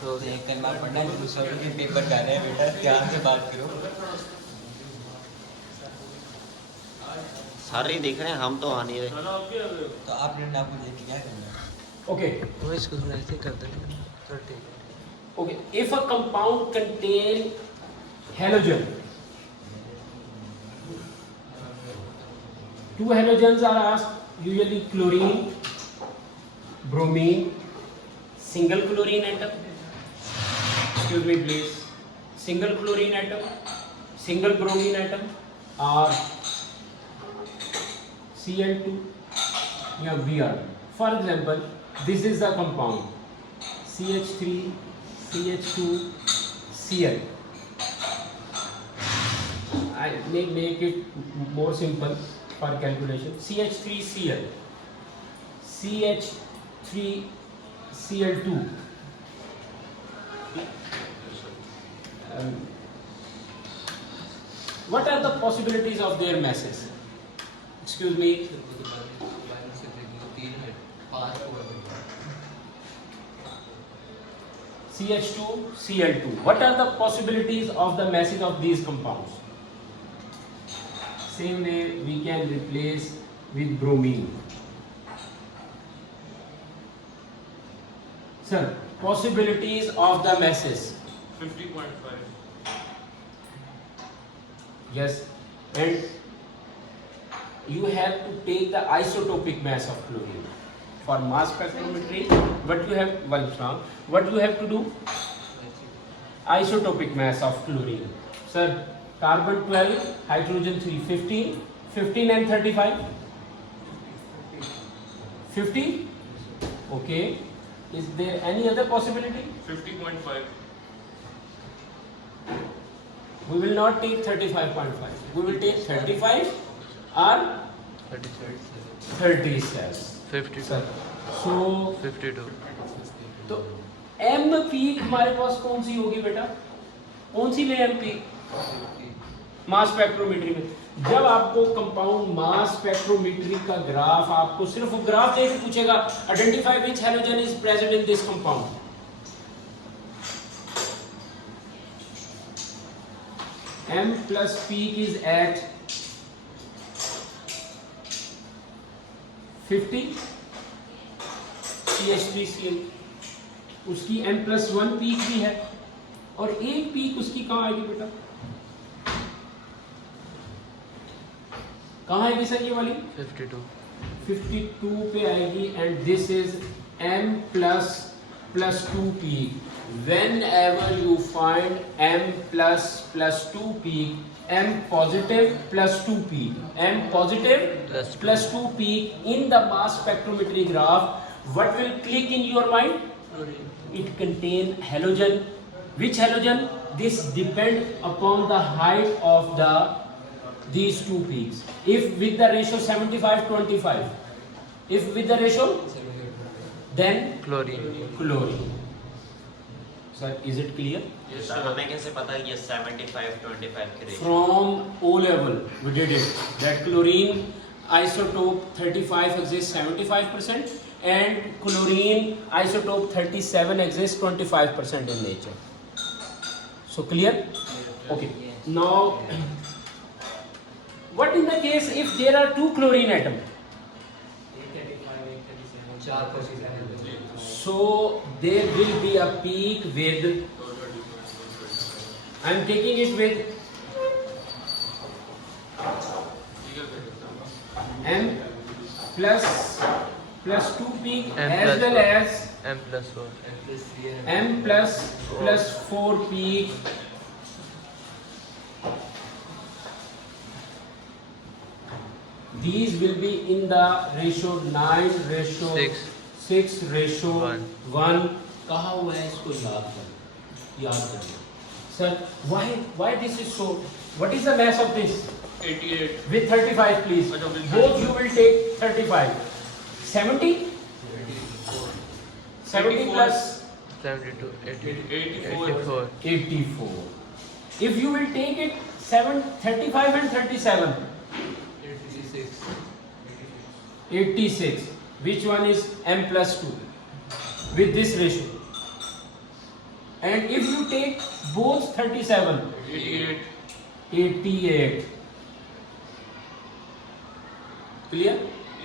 तो एक टाइम आप पढ़ना है, दूसरा के पेपर जाने हैं बेटा, ध्यान से बात करो। सारे ही देख रहे हैं, हम तो आ नहीं रहे। तो आपने ना मुझे क्या करना। Okay. तो इसको थोड़ा ऐसे कर देना, तो ठीक है। Okay. If a compound contain halogen, two halogens are asked, usually chlorine, bromine, single chlorine atom. Excuse me, please. Single chlorine atom, single bromine atom, or Cl2 या Br. For example, this is the compound CH3, CH2, Cl. I may make it more simple for calculation. CH3Cl, CH3Cl2. What are the possibilities of their masses? Excuse me. CH2, Cl2. What are the possibilities of the masses of these compounds? Same way we can replace with bromine. Sir, possibilities of the masses. 50.5. Yes, and you have to take the isotopic mass of chlorine. For mass spectrometry, what you have to do? Isotopic mass of chlorine. Sir, carbon 12, hydrogen 3, 15, 15 and 35. 50? Okay. Is there any other possibility? 50.5. We will not take 35.5. We will take 35 or 37. 52, Sir, so 52। तो M peak हमारे पास कौन सी होगी बेटा? कौन सी ले M peak? Mass spectrometry में जब आपको कंपाउंड मास स्पेक्ट्रोमेट्री का ग्राफ, आपको सिर्फ ग्राफ देख के पूछेगा identify which halogen is present in this compound, M plus peak is at 50 CH3Cl, उसकी M+1 पीक भी है और एक पीक उसकी कहाँ आएगी बेटा? कहाँ आएगी सर ये वाली? 52। 52 पे आएगी and this is M+2 peak. Whenever you find M+2 peak, M positive plus 2 peak, M positive plus 2 peak in the mass spectrometry graph, what will click in your mind? It contain halogen. Which halogen? This depend upon the height of these two peaks. If with the ratio 75-25, if with the ratio, then chlorine. Sir, is it clear? Yes, sir sir. हमें कैसे पता है ये 75-25 के ratio? From O level, we did it. That chlorine isotope 35 exists 75% and chlorine isotope 37 exists 25% in nature. So clear? Okay. Now, what in the case if there are two chlorine atoms? So there will be a peak with, I am taking it with M plus 2 peak as well as M plus 4 peak. These will be in the ratio 9:6:1. कहा हुआ है इसको याद कर sir. Why this is so? What is the mass of this? 88. With 35 please. अच्छा, with Both 35. you will take 35. 70? 70 plus 72, 84. 84. If you will take it 35 and 37. 86. Which one is M plus 2? With this ratio. And if you take both 37, 88. 88. Clear?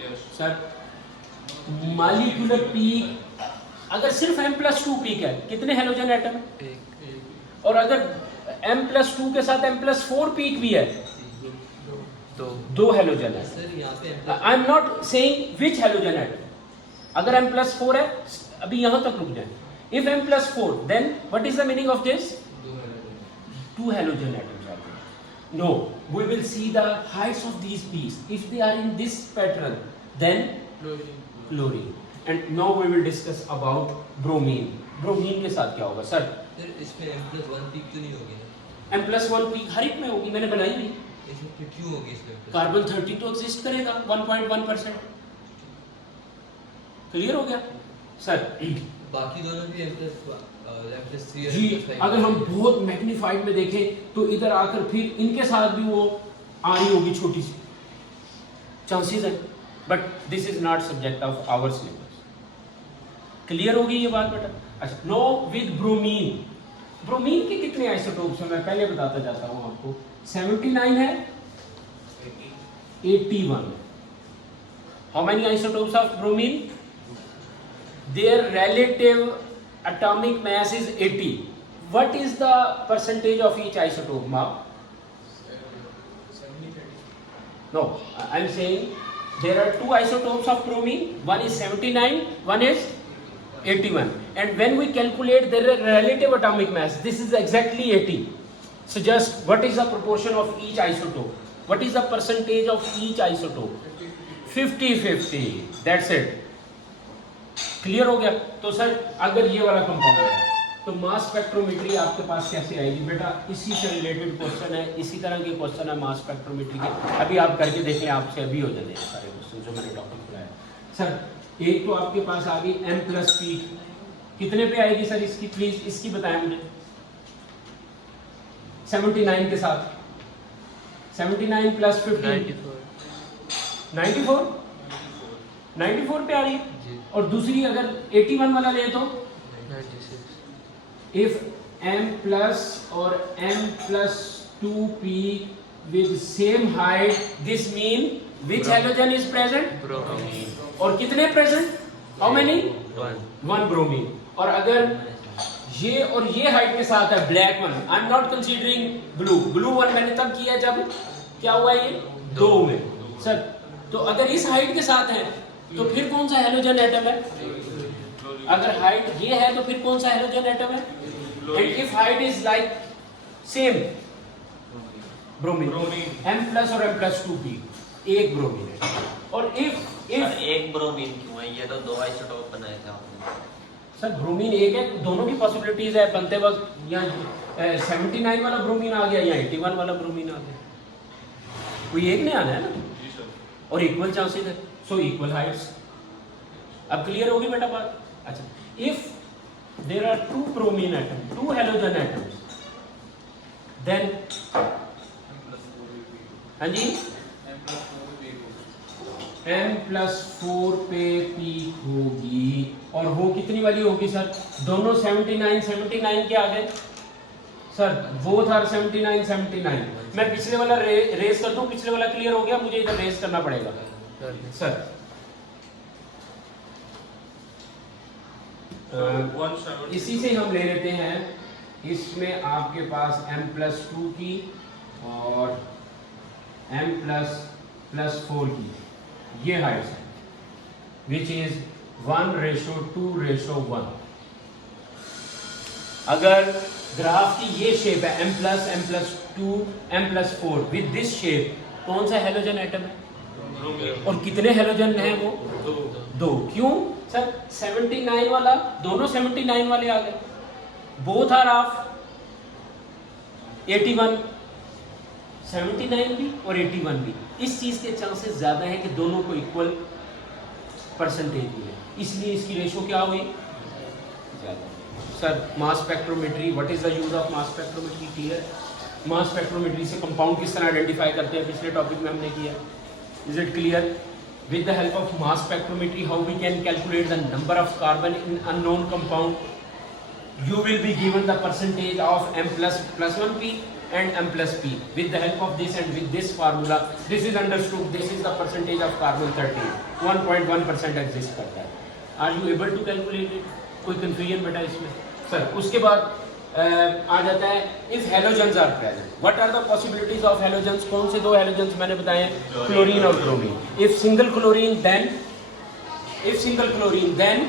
Yes. Sir molecular peak अगर सिर्फ M+2 peak है, कितने halogen atom है? और अगर M+2 के साथ M+4 peak भी है, दो हेलोजन है. सर यहाँ पे I am not saying which halogen atom. अगर M+4 है, अभी यहाँ तक रुक जाए. If M+4, then what is the meaning of this? Two halogen atoms are there. No, we will see the heights of these peaks. If they are in this pattern, then chlorine. And now we will discuss about bromine. Bromine के साथ क्या होगा sir? Sir इसमें M+1 peak क्यों नहीं होगी ना? M+1 peak हर एक में होगी, मैंने बनाई हुई. इसमें फिर क्यों होगी इसमें? कार्बन 30 तो एग्जिस्ट करेगा 1.1%. क्लियर हो गया सर? बाकी दोनों भी M+3 जी, अगर हम बहुत मैग्नीफाइड में देखें तो इधर आकर फिर इनके साथ भी वो आ रही होगी छोटी सी, चांसेस है. But this is not subject of our syllabus. Clear होगी ये बात बेटा? अच्छा, नो विद ब्रोमीन. ब्रोमीन के कितने आइसोटोप्स हैं मैं पहले बताता जाता हूँ आपको. 79 है, 81. How many isotopes of bromine? Their relative atomic mass is 80. What is the percentage of each isotope, Ma? No, I'm saying there are two isotopes of bromine. One is 79, one is 81. And when we calculate their relative atomic mass, this is exactly 80. So just what is the proportion of each isotope? What is the percentage of each isotope? 50-50. That's it. Clear हो गया? तो sir अगर ये वाला compound है तो mass spectrometry आपके पास कैसे आएगी बेटा? इसी से रिलेटेड क्वेश्चन है, इसी तरह के क्वेश्चन है मास स्पेक्ट्रोमेट्री के. अभी आप करके देख लें, आपसे अभी हो जाते हैं सारे क्वेश्चन जो मैंने टॉपिक बनाया. सर एक तो आपके पास आ गई M+ पीक. कितने पे आएगी सर इसकी? प्लीज इसकी बताएं मुझे. 79 के साथ 79 + 15 94 पे आ रही है. और दूसरी अगर 81 वाला ले तो 96. इफ M+ और M+2 peak with same height, this mean which halogen is present? Bromine. और कितने प्रेजेंट? How many? 1 ब्रोमीन. और अगर ये और ये हाइट के साथ है black one, I am not considering blue. Blue one मैंने तब किया जब क्या हुआ ये 2 में. सर तो अगर इस हाइट के साथ है तो फिर कौन सा हेलोजन एटम है? अगर हाइट ये है तो फिर कौन सा हेलोजन एटम है? And if height is like same, bromine. M+ और M+2 की एक ब्रोमीन है. और इफ एक ब्रोमीन क्यों है? ये तो 2 आइसोटोप बनाए थे आपने. सर ब्रोमीन एक है, दोनों की पॉसिबिलिटीज है. बनते वक्त यहाँ 79 वाला ब्रोमीन आ गया या 81 वाला ब्रोमीन आ गया. कोई एक नहीं आना है ना, और इक्वल चांसेस है. So equal heights. अब क्लियर होगी बेटा बात? अच्छा, if there are 2 bromine atom, 2 halogen atoms, then हाँ जी M+4 पे पीक होगी. और वो कितनी वाली होगी सर? दोनों 79 के आ गए सर. Both are 79. मैं पिछले वाला रेस कर दूं. पिछले वाला क्लियर हो गया, मुझे इधर रेस करना पड़ेगा सर. 170. इसी से हम ले लेते हैं. इसमें आपके पास M+2 की और M+4 की ये हाइट्स है, विच इज 1:2:1. अगर ग्राफ की ये शेप है M+, M+2, M+4 with this shape, कौन सा हेलोजन एटम है? और कितने हेलोजन हैं वो? 2. क्यों सर? 79 वाला, दोनों 79 वाले आ गए. Both are of 81. 79 भी और 81 भी. इस चीज के चांसेस ज्यादा है कि दोनों को इक्वल परसेंटेज मिले, इसलिए इसकी रेशो क्या हुई? ज्यादा. Sir mass spectrometry, what is the use of mass spectrometry? Clear? Mass spectrometry से कंपाउंड किस तरह आइडेंटिफाई करते हैं, पिछले टॉपिक में हमने किया. Is it clear? With the help of mass spectrometry, how we can calculate the number of carbon in unknown compound? you will be given the percentage of m plus 1 peak and m plus p. With the help of this and with this formula, this is understood. This is the percentage of carbon 13. 1.1% exist करता है. Are you able to calculate it? कोई confusion बेटा इसमें? Sir उसके बाद आ जाता है if halogens are present. What are the possibilities of halogens? कौन से दो halogens मैंने बताए? Chlorine और bromine. If single chlorine then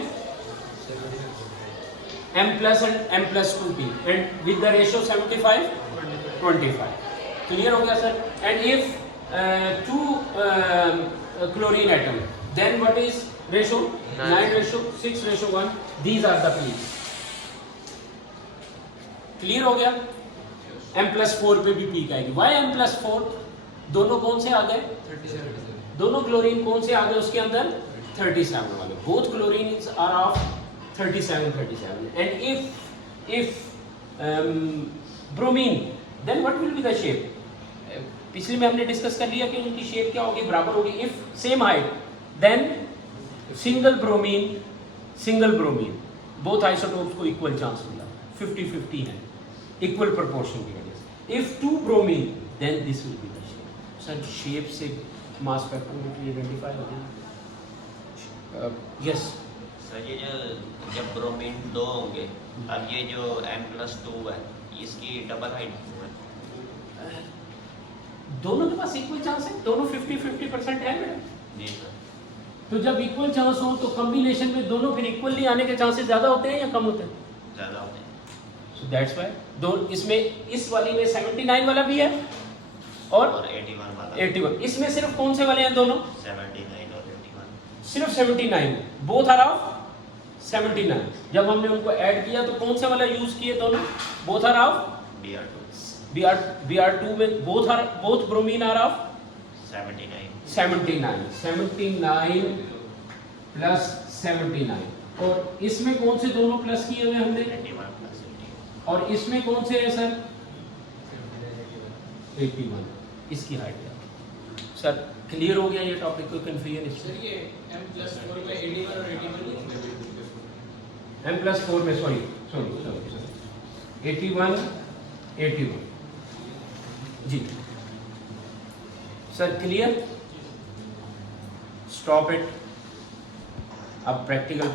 m plus and m plus 2p and with the ratio 75-25. Clear हो गया sir? And if two chlorine atom, then what is ratio? 9:6:1. These are the peaks. Clear हो गया? m plus 4 पे भी peak आएगी. Why m plus 4? दोनों कौन से आ गए? दोनों क्लोरीन कौन से आ गए उसके अंदर? 37 वाले. Both chlorines are of 37. And if bromine, then what will be the shape? पिछले में हमने डिस्कस कर लिया कि उनकी शेप क्या होगी, बराबर होगी. If same height, then single bromine, both isotopes को equal chance मिला. 50-50 है, equal proportion की वजह से. If two bromine, then this will be the shape. Sir shape से मास स्पेक्ट्रोमेट्री आइडेंटिफाई हो गया. Yes. सर ये जो जब ब्रोमीन 2 होंगे, अब ये जो m plus 2 है, इसकी डबल हाइट है. दोनों के पास इक्वल चांस है, दोनों 50-50% है मैडम. जी सर. तो जब इक्वल चांस हो तो कॉम्बिनेशन में दोनों फिर इक्वली आने के चांसेस ज्यादा होते हैं या कम होते हैं? ज़्यादा होते हैं. सो दैट्स व्हाई दो इसमें इस वाली में 79 वाला भी है और 81 वाला. 81. इसमें सिर्फ कौन से वाले हैं दोनों? 79 और 81. सिर्फ 79. Both are of 79. जब हमने उनको ऐड किया तो कौन से वाला यूज किए दोनों? बोथ आर ऑफ Br2 में both bromine are of 79 plus 79. और इसमें कौन से दोनों प्लस किए हुए हमने? 81 plus 80. और इसमें कौन से है सर? 81. इसकी हाइट है. सर क्लियर हो गया ये टॉपिक? कोई कंफ्यूजन इसमें? सर ये m plus 4 में 81 और 81 m plus 4 में सॉरी 81 जी सर. क्लियर? Stop it. अब प्रैक्टिकल